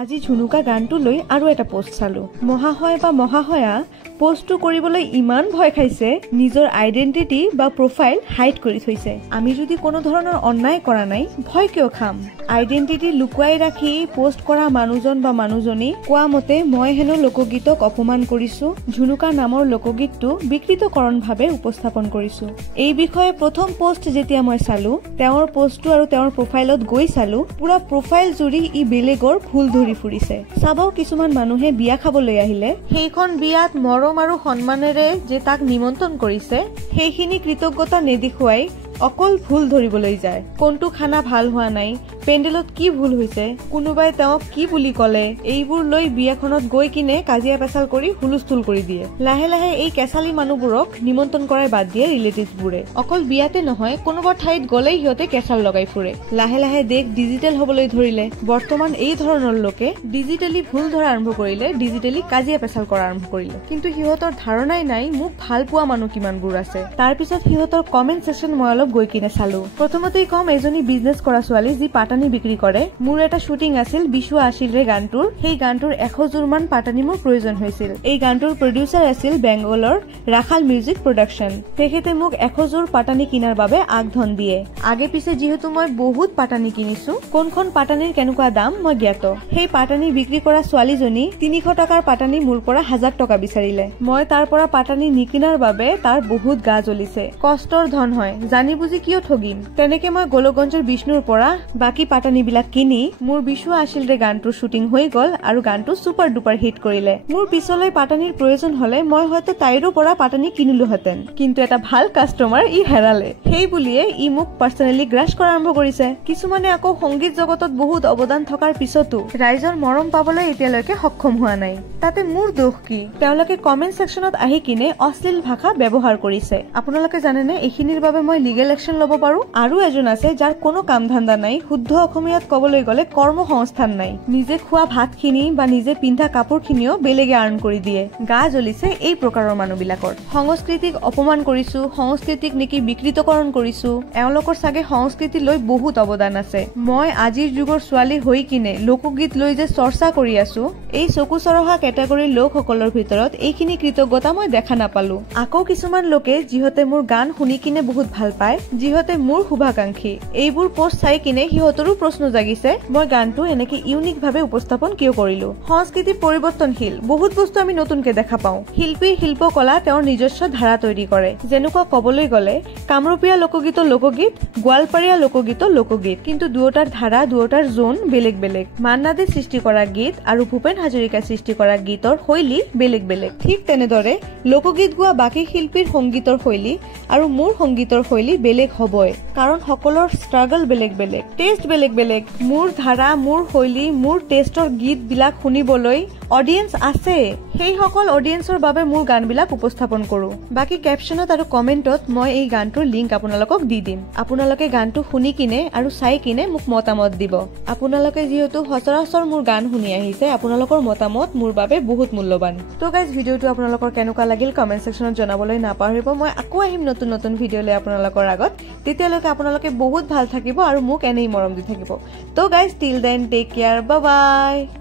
আজি ঝুনুকা গানটো লৈ আৰু এটা পোষ্ট চালো। মহাশয় বা মহাশয়া পোষ্টটো কৰিবলৈ ইমান ভয় খাইছে, নিজৰ আইডেন্টিটি বা প্ৰফাইল হাইড কৰি থৈছে। আমি যদি কোনো ধৰণৰ অন্যায় কৰা নাই, ভয় কিয় খাম? আইডেন্টিটি লুকুৱাই ৰাখি পোষ্ট কৰা মানুহজন বা মানুহজনী কোৱা মতে মই হেনো লোকগীতক অপমান কৰিছো, ঝুনুকা নামৰ লোকগীতটো বিকৃতকৰণভাৱে উপস্থাপন কৰিছো। এই বিষয়ে প্ৰথম পোষ্ট যেতিয়া মই চালো, তেওঁৰ পোষ্টটো আৰু তেওঁৰ প্ৰফাইলত গৈ চালো, পুৰা প্ৰফাইল জুৰি ই বেলেগৰ ভুল ধৰি ফুৰিছে। চাবাও কিছুমান মানুহে বিয়া খাবলৈ আহিলে, সেইখন বিয়াত মৰম আৰু সন্মানেৰে যে তাক নিমন্ত্ৰণ কৰিছে, সেইখিনি কৃতজ্ঞতা নেদেখুৱাই অকল ভুল ধৰিবলৈ যায়। কোনটো খানা ভাল হোৱা নাই, পেণ্ডেলত কি ভুল হৈছে, কোনোবাই তেওঁক কি বুলি ক'লে, এইবোৰ লৈ বিয়াখনত গৈ কিনে কাজিয়া পেচাল কৰি হুলস্থুল কৰি দিয়ে। লাহে লাহে এই কেঁচালী মানুহবোৰক নিমন্ত্ৰণ কৰাই বাদ দিয়ে ৰিলেটিভবোৰে। অকল বিয়াতে নহয়, কোনোবা ঠাইত গ'লেই সিহঁতে কেঁচাল লগাই ফুৰে। লাহে লাহে দেশ ডিজিটেল হবলৈ ধৰিলে। বৰ্তমান এই ধৰণৰ লোকে ডিজিটেলি ভুল ধৰা আৰম্ভ কৰিলে, ডিজিটেলি কাজিয়া পেচাল কৰা আৰম্ভ কৰিলে। কিন্তু সিহঁতৰ ধাৰণাই নাই মোক ভাল পোৱা মানুহ কিমানবোৰ আছে। তাৰ পিছত সিহঁতৰ কমেন্ট ছেকশ্যন মই অলপ গৈ কিনে চালো। প্ৰথমতেই কম, এজনী বিজনেছ কৰা ছোৱালী যি পাটানি বিক্ৰী কৰে। মোৰ এটা শ্বুটিং আছিল বিশু আশিলৰে গানটোৰ। সেই গানটোৰ 100 যোৰ মান পাটানি মোৰ প্ৰয়োজন হৈছিল। এই গানটোৰ প্ৰডিউচাৰ আছিল বেংগলৰ ৰাখাল মিউজিক প্ৰডাকশ্যন। তেখেতে মোক 100 যোৰ পাটানি কিনাৰ বাবে আগধন দিয়ে। আগে পিছে যিহেতু মই বহুত পাটানি কিনিছো, কোনখন পাটানিৰ কেনেকুৱা দাম মই জ্ঞাত। সেই পাটানি বিক্ৰী কৰা ছোৱালীজনী 300 টকাৰ পাটানি মোৰ পৰা 1000 টকা বিচাৰিলে। মই তাৰ পৰা পাটানি নিকিনাৰ বাবে তাৰ বহুত গা জ্বলিছে। কষ্টৰ ধন হয়, জানি বুজি কিয় ঠগিম? তেনেকে মই গোলকগঞ্জৰ বিষ্ণুৰ পৰা বাকী পাটানি বিলাক কিনি মোৰ বিশু আশিলৰে গানটোৰ শ্বুটিং হৈ গল আৰু গানটো ছুপাৰ ডুপাৰ হিট কৰিলে। মোৰ পিছলৈ পাটানিৰ প্ৰয়োজন হলে মই হয়তো তাইৰো পৰা পাটানি কিনিলোহেঁতেন, কিন্তু এটা ভাল কাষ্টমাৰ ই হেৰালে। সেই বুলিয়ে ই মোক পাৰ্চনেলি গ্ৰাছ কৰা আৰম্ভ কৰিছে। কিছুমানে আকৌ সংগীত জগতত বহুত অৱদান থকাৰ পিছতো ৰাইজৰ মৰম পাবলৈ এতিয়ালৈকে সক্ষম হোৱা নাই। তাতে মোৰ দোষ কি? তেওঁলোকে কমেন্ট ছেকশ্যনত আহি কিনে অশ্লীল ভাষা ব্যৱহাৰ কৰিছে। আপোনালোকে জানেনে এইখিনিৰ বাবে মই লিগেল একশ্যন ল'ব পাৰো? আৰু এজন আছে যাৰ কোনো কাম ধান্দা নাই, শুদ্ধ অসমীয়াত কবলৈ গলে কৰ্মসংস্থান নাই। নিজে খোৱা ভাতখিনি বা নিজে পিন্ধা কাপোৰখিনিও বেলেগে আৰ্ণ কৰি দিয়ে। গা জ্বলিছে এই প্ৰকাৰৰ মানুহবিলাকৰ। সংস্কৃতিক অপমান কৰিছো, সংস্কৃতিক নেকি বিকৃতকৰণ কৰিছো। এওঁলোকৰ চাগে সংস্কৃতি লৈ বহুত অৱদান আছে। মই আজিৰ যুগৰ ছোৱালী হৈ কিনে লোকগীত লৈ যে চৰ্চা কৰি আছো, এই চকু চৰহা কেটেগৰীৰ লোকসকলৰ ভিতৰত এইখিনি কৃতজ্ঞতা মই দেখা নাপালো। আকৌ কিছুমান লোকে যিহতে মোৰ গান শুনি কিনে বহুত ভাল পায়, যিহতে মোৰ শুভাকাংক্ষী, এইবোৰ পোষ্ট চাই কিনে সিহঁতৰো প্ৰশ্ন জাগিছে মই গানটো এনেকে ইউনিক ভাৱে উপস্থাপন কিয় কৰিলো। সংস্কৃতি পৰিৱৰ্তনশীল, বহুত বস্তু আমি নতুনকে দেখা পাওঁ। শিল্পীৰ শিল্পকলা তেওঁৰ নিজস্ব ধাৰা তৈৰি কৰে। যেনেকুৱা কবলৈ গলে কামৰূপীয়া লোকগীতৰ লোকগীত, গোৱালপাৰীয়া লোকগীতৰ লোকগীত, কিন্তু দুয়োটাৰ ধাৰা, দুয়োটাৰ জোন বেলেগ বেলেগ। মান্নাদে সৃষ্টি কৰা গীত আৰু ভূপেন হাজৰিকাই সৃষ্টি কৰা গীতৰ শৈলী বেলেগ বেলেগ। ঠিক তেনেদৰে লোকগীত গোৱা বাকী শিল্পীৰ সংগীতৰ শৈলী আৰু মোৰ সংগীতৰ শৈলী বেলেগ হবই, কাৰণ সকলৰ ষ্ট্ৰাগল বেলেগ বেলেগ, টেষ্ট বেলেগ বেলেগ। মোৰ ধাৰা, মোৰ শৈলী, মোৰ টেষ্টৰ গীত বিলাক শুনিবলৈ অডিয়েন্স আছে। সেই সকল অডিয়েন্সৰ বাবে মোৰ গানবিলাক উপস্থাপন কৰো। বাকী কেপশ্যনত আৰু কমেন্টত মই এই গানটোৰ লিংক আপোনালোকক দি দিম। আপোনালোকে গানটো শুনি কিনে আৰু চাই কিনে মোক মতামত দিব। আপোনালোকে যিহেতু সচৰাচৰ মোৰ গান শুনি আহিছে, আপোনালোকৰ মতামত মোৰ বাবে বহুত মূল্যৱান। তো গাইজ, ভিডিঅ'টো আপোনালোকৰ কেনেকুৱা লাগিল কমেন্ট ছেকশ্যনত জনাবলৈ নাপাহৰিব। মই আকৌ আহিম নতুন নতুন ভিডিঅ' লৈ আপোনালোকৰ আগত। তেতিয়ালৈকে আপোনালোকে বহুত ভাল থাকিব আৰু মোক এনেই মৰম দি থাকিব। তো guys, till then take care, bye বাই।